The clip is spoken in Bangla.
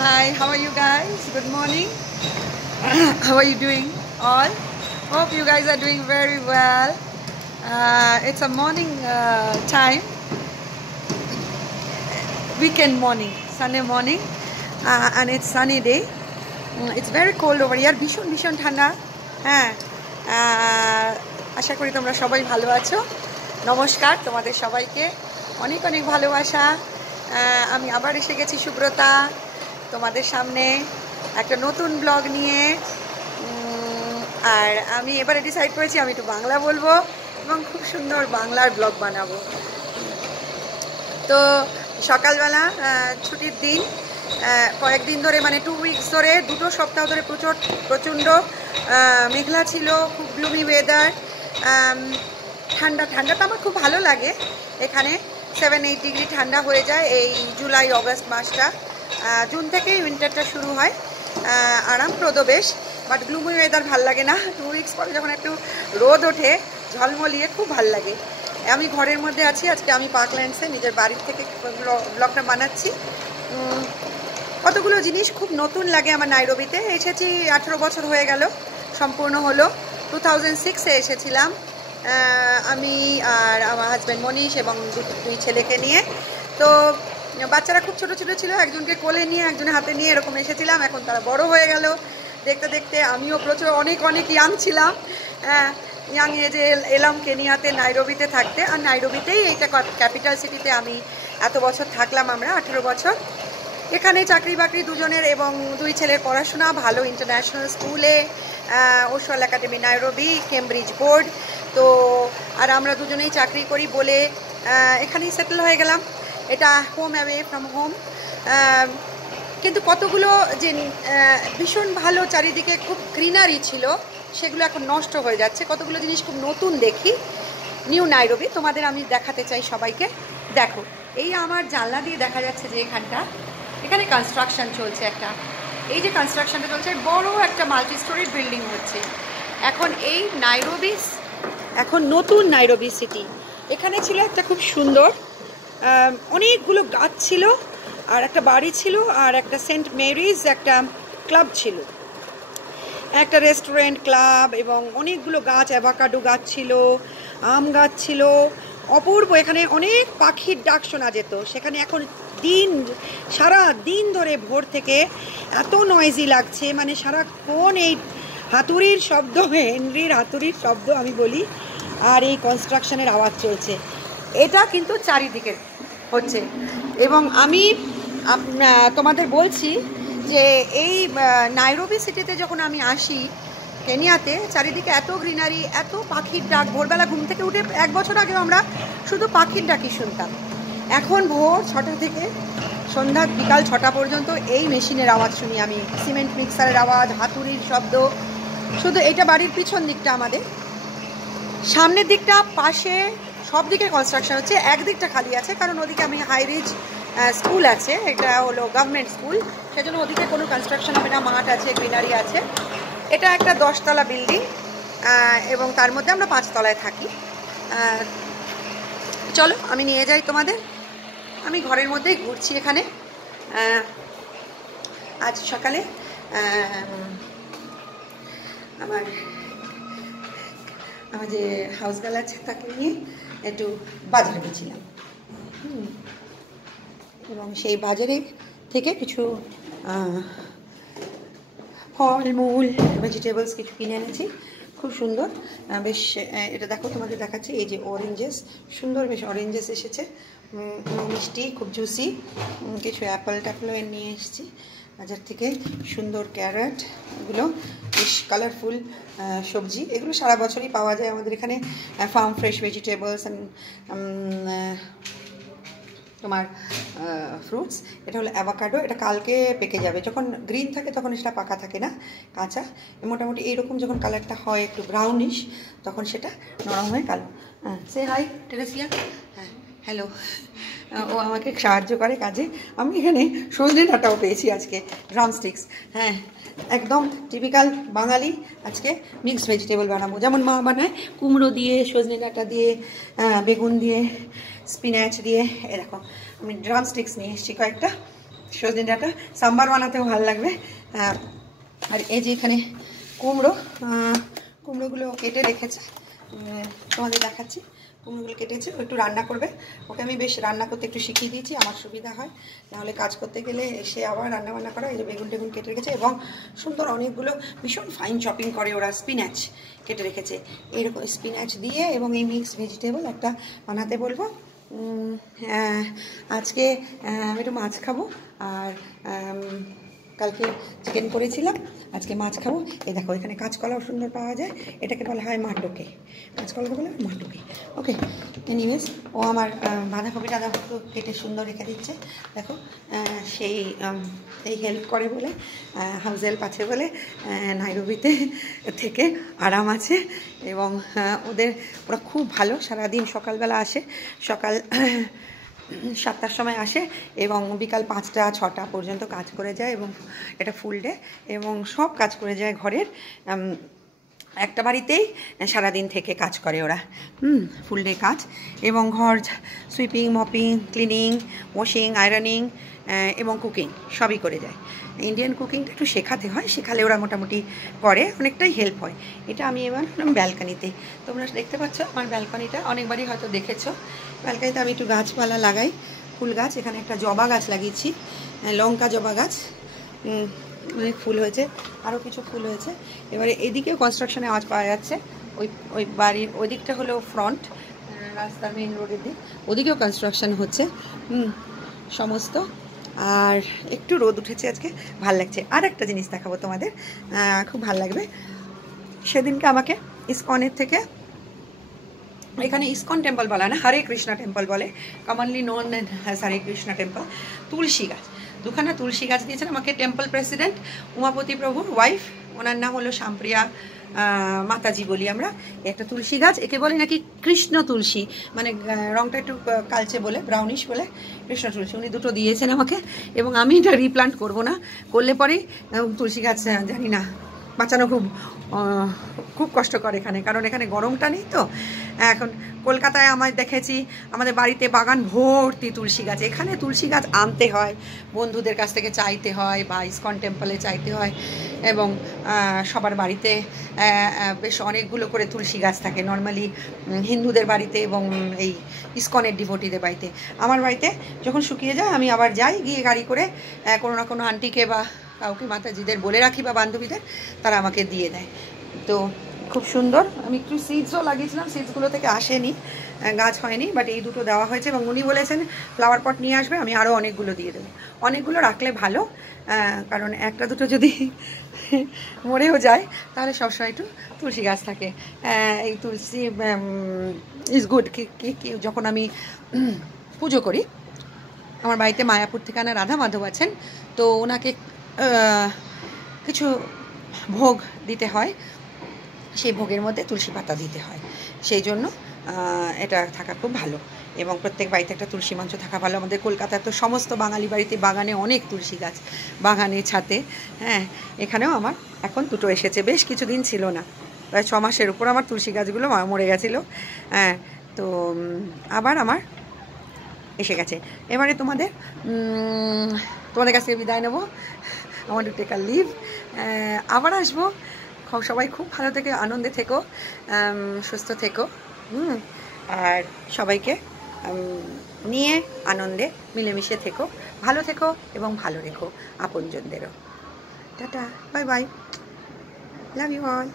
Hi, how are you guys? Good morning. How are you doing all? Hope you guys are doing very well. It's a morning time, weekend morning, Sunday morning, and it's sunny day. It's very cold over here. ভীষণ ভীষণ ঠান্ডা। হ্যাঁ, আশা করি তোমরা সবাই ভালো আছো। নমস্কার তোমাদের সবাইকে, অনেক অনেক ভালোবাসা। আমি আবার এসে গেছি সুব্রতা তোমাদের সামনে একটা নতুন ব্লগ নিয়ে। আর আমি এবারে ডিসাইড করেছি আমি একটু বাংলা বলবো এবং খুব সুন্দর বাংলার ব্লগ বানাবো। তো সকালবেলা ছুটির দিন, কয়েকদিন ধরে মানে 2 উইকস ধরে, 2 সপ্তাহ ধরে প্রচণ্ড মেঘলা ছিল, খুব গ্লুমি ওয়েদার। ঠান্ডাটা আমার খুব ভালো লাগে। এখানে 7-8 ডিগ্রি ঠান্ডা হয়ে যায় এই জুলাই অগস্ট মাসটা। জুন থেকেই উইন্টারটা শুরু হয়, আরামপ্রদ বেশ। বাট গ্লুমি ওয়েদার ভাল লাগে না। 2 উইকস পরে যখন একটু রোদ ওঠে ঝলমলিয়ে, খুব ভাল লাগে। আমি ঘরের মধ্যে আছি আজকে, আমি পার্কল্যান্ডসে নিজের বাড়ির থেকে ব্লগটা বানাচ্ছি। কতগুলো জিনিস খুব নতুন লাগে আমার। নাইরোবিতে এসেছি 18 বছর হয়ে গেল, সম্পূর্ণ হলো। 2006-এ এসেছিলাম আমি আর আমার হাজব্যান্ড মনীষ এবং 2 ছেলেকে নিয়ে। তো বাচ্চারা খুব ছোটো ছোটো ছিল, একজনকে কোলে নিয়ে একজনের হাতে নিয়ে এরকম এসেছিলাম। এখন তারা বড় হয়ে গেল। দেখতে দেখতে আমিও প্রচুর অনেক ইয়াং ছিলাম। ইয়াং এজে এলাম কেনিয়াতে, নাইরোবিতে থাকতে। আর নাইরোবিতেই এইটা ক্যাপিটাল সিটিতে আমি এত বছর থাকলাম, আমরা 18 বছর। এখানে চাকরি বাকরি দুজনের এবং 2 ছেলের পড়াশোনা ভালো ইন্টারন্যাশনাল স্কুলে, ওশোয়াল একাডেমি নাইরোবি, কেমব্রিজ বোর্ড। তো আর আমরা দুজনেই চাকরি করি বলে এখানেই সেটেল হয়ে গেলাম। এটা হোম অ্যাওয়ে ফ্রম হোম। কিন্তু কতগুলো যে ভীষণ ভালো চারিদিকে খুব গ্রিনারি ছিল, সেগুলো এখন নষ্ট হয়ে যাচ্ছে। কতগুলো জিনিস খুব নতুন দেখি নিউ নাইরোবি, তোমাদের আমি দেখাতে চাই সবাইকে। দেখো, এই আমার জানলা দিয়ে দেখা যাচ্ছে যে এখানে কনস্ট্রাকশন চলছে একটা। এই যে কনস্ট্রাকশনটা চলছে, বড় একটা মাল্টি স্টোরিড বিল্ডিং হচ্ছে এখন এই নাইরোবি। এখন নতুন নাইরোবি সিটি। এখানে ছিল একটা খুব সুন্দর, অনেকগুলো গাছ ছিল, আর একটা বাড়ি ছিল, আর একটা সেন্ট মেরিজ একটা ক্লাব ছিল, একটা রেস্টুরেন্ট ক্লাব, এবং অনেকগুলো গাছ, অ্যাভোকাডো গাছ ছিল, আম গাছ ছিল, অপূর্ব। এখানে অনেক পাখির ডাক শোনা যেত। সেখানে এখন সারা দিন ধরে ভোর থেকে এত নয়েজি লাগছে, মানে সারাক্ষণ এই হাতুড়ির শব্দ, হেনরির হাতুড়ির শব্দ আমি বলি, আর এই কনস্ট্রাকশনের আওয়াজ চলছে। এটা কিন্তু চারিদিকে হচ্ছে। এবং আমি তোমাদের বলছি যে এই নাইরোবি সিটিতে যখন আমি আসি কেনিয়াতে, চারিদিকে এত গ্রিনারি, এত পাখির ডাক। ভোরবেলা ঘুম থেকে উঠে 1 বছর আগেও আমরা শুধু পাখির ডাকই শুনতাম। এখন ভোর 6টা থেকে সন্ধ্যা বিকাল 6টা পর্যন্ত এই মেশিনের আওয়াজ শুনি আমি, সিমেন্ট মিক্সারের আওয়াজ, হাতুড়ির শব্দ। শুধু এটা বাড়ির পিছন দিকটা, আমাদের সামনের দিকটা পাশে সব দিকে কনস্ট্রাকশন হচ্ছে। একদিকটা খালি আছে, কারণ ওদিকে আমি হাইরিজ স্কুল আছে, এটা হলো গভর্নমেন্ট স্কুল, সেজন্য ওদিকে কোনো কনস্ট্রাকশন হবে না, মাঠ আছে, গ্রিনারি আছে। এটা একটা 10 তলা বিল্ডিং, এবং তার মধ্যে আমরা 5 তলায় থাকি। চলো আমি নিয়ে যাই তোমাদের। আমি ঘরের মধ্যেই ঘুরছি এখানে। আজ সকালে আমার যে হাউস গার্ল আছে তাকে নিয়ে একটু বাজারে গেছিলাম, এবং সেই বাজারে থেকে কিছু ফলমূল, ভেজিটেবলস কিছু কিনে এনেছি। খুব সুন্দর বেশ। এটা দেখো, তোমাদের দেখাচ্ছি। এই যে অরেঞ্জেস, সুন্দর বেশ অরেঞ্জেস এসেছে, মিষ্টি, খুব জুসি। কিছু ট্যাপলও নিয়ে এসেছি বাজার থেকে। সুন্দর ক্যারট, এগুলো বেশ কালারফুল সবজি। এগুলো সারা বছরই পাওয়া যায় আমাদের এখানে। ফার্ম ফ্রেশ ভেজিটেবলস অ্যান্ড তোমার ফ্রুটস। এটা হলো অ্যাভোকাডো। এটা কালকে পেকে যাবে। যখন গ্রিন থাকে তখন সেটা পাকা থাকে না, কাঁচা। মোটামুটি এইরকম যখন কালারটা হয় একটু ব্রাউনিশ, তখন সেটা নরম হয়ে কালো। সে হাই টেরেসিয়া। হ্যাঁ, হ্যালো। ও আমাকে সাহায্য করে কাজে। আমি এখানে সজনে ডাঁটাও পেয়েছি আজকে, ড্রামস্টিক্স। হ্যাঁ, একদম টিপিক্যাল বাঙালি। আজকে মিক্সড ভেজিটেবল বানাবো, যেমন মা বানায়, কুমড়ো দিয়ে, সজনে ডাঁটা দিয়ে, বেগুন দিয়ে, স্পিনাচ দিয়ে। এরকম আমি ড্রামস্টিক্স নিয়ে এসেছি কয়েকটা। সজনে ডাঁটা সাম্বার বানাতেও ভালো লাগবে। আর এই যে এখানে কুমড়োগুলো কেটে রেখেছে, তোমাদের দেখাচ্ছি। কুমড়োগুলো কেটেছে, একটু রান্না করবে। ওকে আমি বেশ রান্না করতে একটু শিখিয়ে দিয়েছি, আমার সুবিধা হয়, নাহলে কাজ করতে গেলে এসে আবার রান্না বান্না করা। এই যে বেগুন টেগুন কেটে রেখেছে এবং সুন্দর অনেকগুলো ভীষণ ফাইন চপিং করে ওরা স্পিনাচ কেটে রেখেছে। এরকম স্পিনাচ দিয়ে এবং এই মিক্স ভেজিটেবল একটা বানাতে বলবো। আজকে আমি একটু মাছ খাবো, আর কালকে চিকেন করেছিলাম, আজকে মাছ খাবো। এই দেখো এখানে কাঁচকলাও সুন্দর পাওয়া যায়, এটাকে বলা হয় মাটকে, কাঁচকলাকে বলে মাটকে। ওকে, এনিওয়েজ ও আমার বাঁধাকপি টাধাকপি কেটে সুন্দর রেখে দিচ্ছে। দেখো সেই হেল্প করে বলে, হাউস হেল্প আছে বলে নাইরোবিতে থেকে আরাম আছে। এবং ওরা খুব ভালো, সারাদিন সকালবেলা আসে, সকাল 7টার সময় আসে এবং বিকাল 5টা 6টা পর্যন্ত কাজ করে যায়, এবং এটা ফুল ডে এবং সব কাজ করে যায় ঘরের। একটা বাড়িতেই সারাদিন থেকে কাজ করে ওরা, ফুল ডে কাজ, এবং ঘর sweeping, mopping, cleaning, washing, ironing এবং কুকিং সবই করে যায়। ইন্ডিয়ান কুকিংটা একটু শেখাতে হয়, শেখালে ওরা মোটামুটি করে, অনেকটাই হেল্প হয়। এটা আমি এবার ব্যালকানিতে, তোমরা দেখতে পাচ্ছ আমার ব্যালকানিটা, অনেকবারই হয়তো দেখেছো। ব্যালকানিতে আমি একটু গাছপালা লাগাই, ফুল গাছ। এখানে একটা জবা গাছ লাগিয়েছি, লঙ্কা জবা গাছ, অনেক ফুল হয়েছে, আরও কিছু ফুল হয়েছে। এবারে এদিকেও কনস্ট্রাকশনে আওয়াজ পাওয়া যাচ্ছে, ওই বাড়ির ওই দিকটা হলো ফ্রন্ট, রাস্তা মেন রোডের দিক, ওদিকেও কনস্ট্রাকশন হচ্ছে সমস্ত। আর একটু রোদ উঠেছে আজকে, ভাল লাগছে। আর একটা জিনিস দেখাবো তোমাদের, খুব ভাল লাগবে। সেদিনকে আমাকে ইসকনের থেকে, এখানে ইসকন টেম্পল বলা না, হরে কৃষ্ণা টেম্পল বলে, commonly known as Hare Krishna temple. তুলসী গাছ, দুখানা তুলসী গাছ দিয়েছেন আমাকে টেম্পল প্রেসিডেন্ট উমাপতি প্রভুর ওয়াইফ, ওনার নাম হলো শ্যামপ্রিয়া মাতাজি বলি আমরা। একটা তুলসী গাছ, একে বলে নাকি কৃষ্ণ তুলসী, মানে রংটা একটু কালচে বলে, ব্রাউনিশ বলে কৃষ্ণ তুলসী। উনি দুটো দিয়েছেন আমাকে, এবং আমি এটা রিপ্লান্ট করবো না, করলে পরেই তুলসী গাছ জানি না বাঁচানো খুব কষ্টকর এখানে, কারণ এখানে গরমটা নেই তো। এখন কলকাতায় আমার দেখেছি আমাদের বাড়িতে বাগান ভর্তি তুলসী গাছ, এখানে তুলসী গাছ আনতে হয়, বন্ধুদের কাছ থেকে চাইতে হয়, বা ইসকন টেম্পলে চাইতে হয়, এবং সবার বাড়িতে বেশ অনেকগুলো করে তুলসী গাছ থাকে নর্মালি হিন্দুদের বাড়িতে এবং এই ইসকনের ডিভোটিদের বাড়িতে। আমার বাড়িতে যখন শুকিয়ে যায় আমি আবার যাই, গিয়ে গাড়ি করে কোনো না কোনো আন্টিকে বা কাউকে মাতাজিদের বলে রাখি, বা বান্ধবীদের, তারা আমাকে দিয়ে দেয়। তো খুব সুন্দর। আমি একটু সিডসও লাগিয়েছিলাম, সিডসগুলো থেকে আসেনি, গাছ হয়নি, বাট এই দুটো দেওয়া হয়েছে, এবং উনি বলেছেন ফ্লাওয়ার পট নিয়ে আসবে, আমি আরও অনেকগুলো দিয়ে দেবো। অনেকগুলো রাখলে ভালো, কারণ একটা দুটো যদি মরেও যায় তাহলে সবসময় একটু তুলসী গাছ থাকে। এই তুলসী ইজ গুড। যখন আমি পুজো করি, আমার বাড়িতে মায়াপুর থেকে আনা রাধা মাধব আছেন, তো ওনাকে কিছু ভোগ দিতে হয়, সেই ভোগের মধ্যে তুলসী পাতা দিতে হয়, সেই জন্য এটা থাকা খুব ভালো। এবং প্রত্যেক বাড়িতে একটা তুলসী মঞ্চ থাকা ভালো। আমাদের কলকাতার তো সমস্ত বাঙালি বাড়িতে বাগানে অনেক তুলসী গাছ, বাগানে ছাতে। হ্যাঁ, এখানেও আমার এখন দুটো এসেছে, বেশ কিছুদিন ছিল না, প্রায় 6 মাসের উপর আমার তুলসী গাছগুলো মরে গেছিলো। হ্যাঁ, তো আবার আমার এসে গেছে। এবারে তোমাদের কাছ থেকে বিদায় নেবো, আমার টু টেক আ লিভ। আবার আসবো, সবাই খুব ভালো থেকে আনন্দে থেকো, সুস্থ থেকো, আর সবাইকে নিয়ে আনন্দে মিলেমিশে থেকো, ভালো থেকো এবং ভালো রেখো আপনজনদেরও। Ta ta, bye bye, love you all.